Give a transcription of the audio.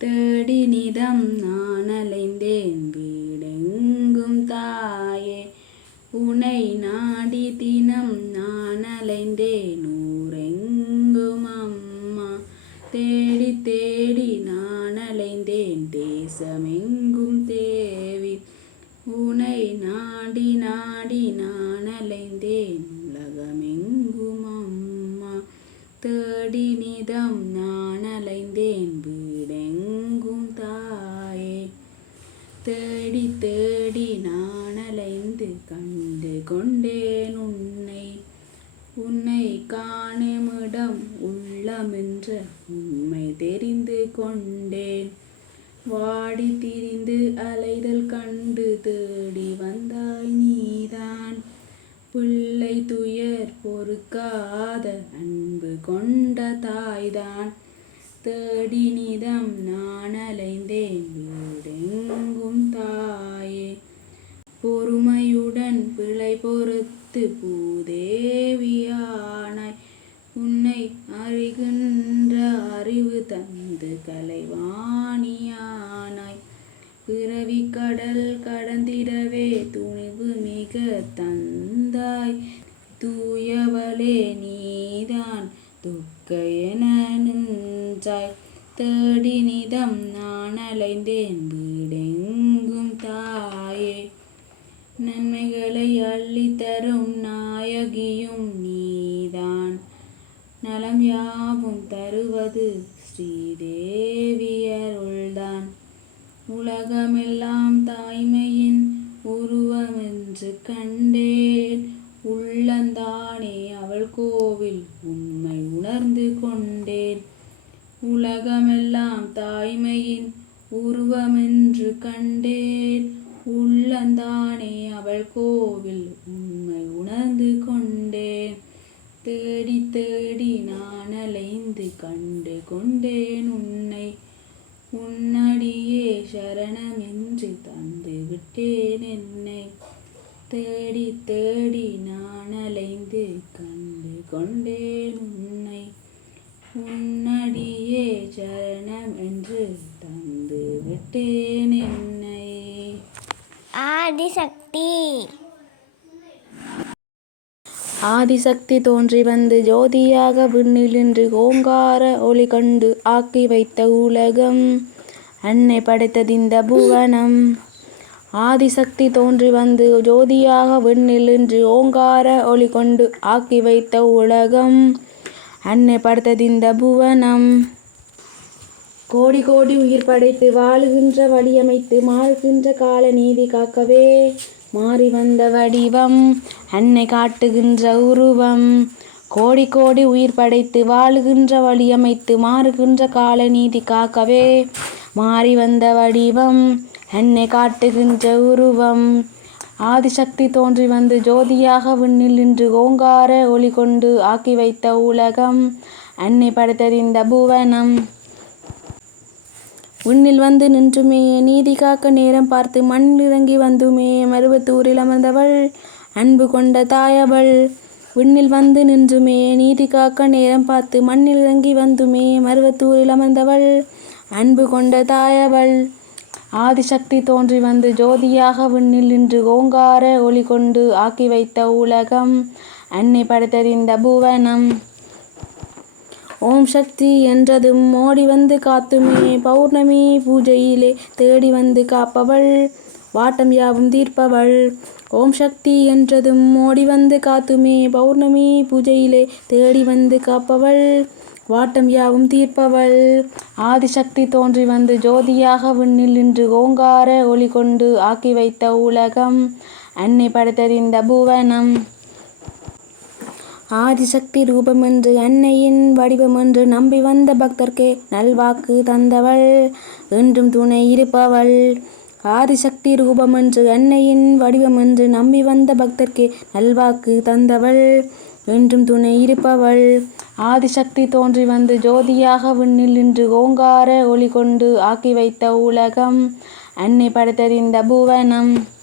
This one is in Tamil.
தேடி நிதம் நான் அலைந்தேன் வீடெங்கும் தாயே உனை நாடி தினம் நான் அலைந்தேன் ஊரெங்கும் அம்மா தேடி தேடி நான் அலைந்தேன் தேசமெங்கும் தேவி உனை நாடி நாடி நான் அலைந்தேன் உலகமெங்கும் அம்மா தேடி நிதம் தேடி தேடி நான் அலைந்து கண்டு கொண்டேன் உன்னை. உன்னை காணுமிடம் உள்ளமென்ற உண்மை தெரிந்து கொண்டேன். வாடி திரிந்து அலைதல் கண்டு தேடி வந்தாய் நீதான். பிள்ளை துயர் பொறுக்காத அன்பு கொண்ட தாய்தான். தேடி நிதம் நான் அலைந்தேன் வீடெங்கும் தாயே பொறுமையுடன் பிழை பொறுத்து பூதேவியானாய் உன்னை அறிவு தந்து கலைவாணியானாய். பிறவி கடல் கடந்திடவே துணிவு மிக தந்தாய். தூயவளே நீதான் துக்க என நின்றாய். தேடி நிதம் நான் அலைந்தேன் வீடெங்கும் தாயே. நன்மைகளை அள்ளி தரும் நாயகியும் நீதான் நலம் யாவும் அது ஸ்ரீதேவியருள்தான். உலகமெல்லாம் தாய்மையின் உருவமென்று கண்டேன். உள்ளந்தானே அவள் கோவில் உண்மை உணர்ந்து கொண்டேன். உலகமெல்லாம் தாய்மையின் உருவமென்று கண்டேன். உள்ளந்தானே அவள் கோவில் உண்மை உணர்ந்து கொண்டேன். தேடி தேடி நான் அலைந்து கண்டு கொண்டேன் உன்னை. உன்னடியே சரணம் என்று தந்து விட்டேன் என்னை. தேடி தேடி நான் அலைந்து கண்டு கொண்டேன் உன்னை. உன்னடியே சரணம் என்று தந்து விட்டேன் என்னை. ஆதிசக்தி ஆதிசக்தி தோன்றி வந்து ஜோதியாக விண்ணிலின்று ஓங்கார ஒளி கண்டு ஆக்கி வைத்த உலகம். அன்னை படைத்ததிந்த புவனம். ஆதிசக்தி தோன்றி வந்து ஜோதியாக விண்ணிலின்று ஓங்கார ஒளி கொண்டு ஆக்கி வைத்த உலகம். அன்னை படைத்ததிந்த புவனம். கோடி கோடி உயிர் படைத்து வாழுகின்ற வழியமைத்து மாறுகின்ற கால நீதி காக்கவே மாறி வந்த வடிவம் அன்னை காட்டுகின்ற உருவம். கோடி கோடி உயிர் படைத்து வாழுகின்ற வழியமைத்து மாறுகின்ற கால நீதி காக்கவே மாறி வந்த வடிவம் அன்னை காட்டுகின்ற உருவம். ஆதிசக்தி தோன்றி வந்து ஜோதியாக விண்ணில் நின்று ஓங்கார ஒளி கொண்டு ஆக்கி வைத்த உலகம் அன்னை படைத்தறிந்த புவனம். விண்ணில் வந்து நின்றுமே நீதி காக்க நேரம் பார்த்து மண் இறங்கி வந்துமே மருவத்தூரில் அமர்ந்தவள் அன்பு கொண்ட தாயவள். விண்ணில் வந்து நின்றுமே நீதி காக்க நேரம் பார்த்து மண்ணில் இறங்கி வந்துமே மருவத்தூரில் அமர்ந்தவள் அன்பு கொண்ட தாயவள். ஆதிசக்தி தோன்றி வந்து ஜோதியாக விண்ணில் நின்று ஓங்கார ஒளி கொண்டு ஆக்கி வைத்த உலகம் அன்னை படைத்தறிந்த புவனம். ஓம் சக்தி என்றதும் ஓடி வந்து காத்துமே. பௌர்ணமி பூஜையிலே தேடி வந்து காப்பவள். வாட்டம் யாவும் தீர்ப்பவள். ஓம் சக்தி என்றதும் ஓடி வந்து காத்துமே. பௌர்ணமி பூஜையிலே தேடி வந்து காப்பவள். வாட்டம் யாவும் தீர்ப்பவள். ஆதிசக்தி தோன்றி வந்து ஜோதியாக விண்ணில் நின்று ஓங்கார ஒளி கொண்டு ஆக்கி வைத்த உலகம். அன்னை படைத்தறிந்த புவனம். ஆதிசக்தி ரூபமென்று அன்னையின் வடிவமென்று நம்பி வந்த பக்தர்க்கே நல்வாக்கு தந்தவள். என்றும் துணை இருப்பவள். ஆதிசக்தி ரூபமென்று அன்னையின் வடிவமென்று நம்பி வந்த பக்தர்க்கே நல்வாக்கு தந்தவள். என்றும் துணை இருப்பவள். ஆதிசக்தி தோன்றி வந்து ஜோதியாக விண்ணில் நின்று ஓங்கார ஒளி கொண்டு ஆக்கி வைத்த உலகம். அன்னை படைத்தறிந்த புவனம்.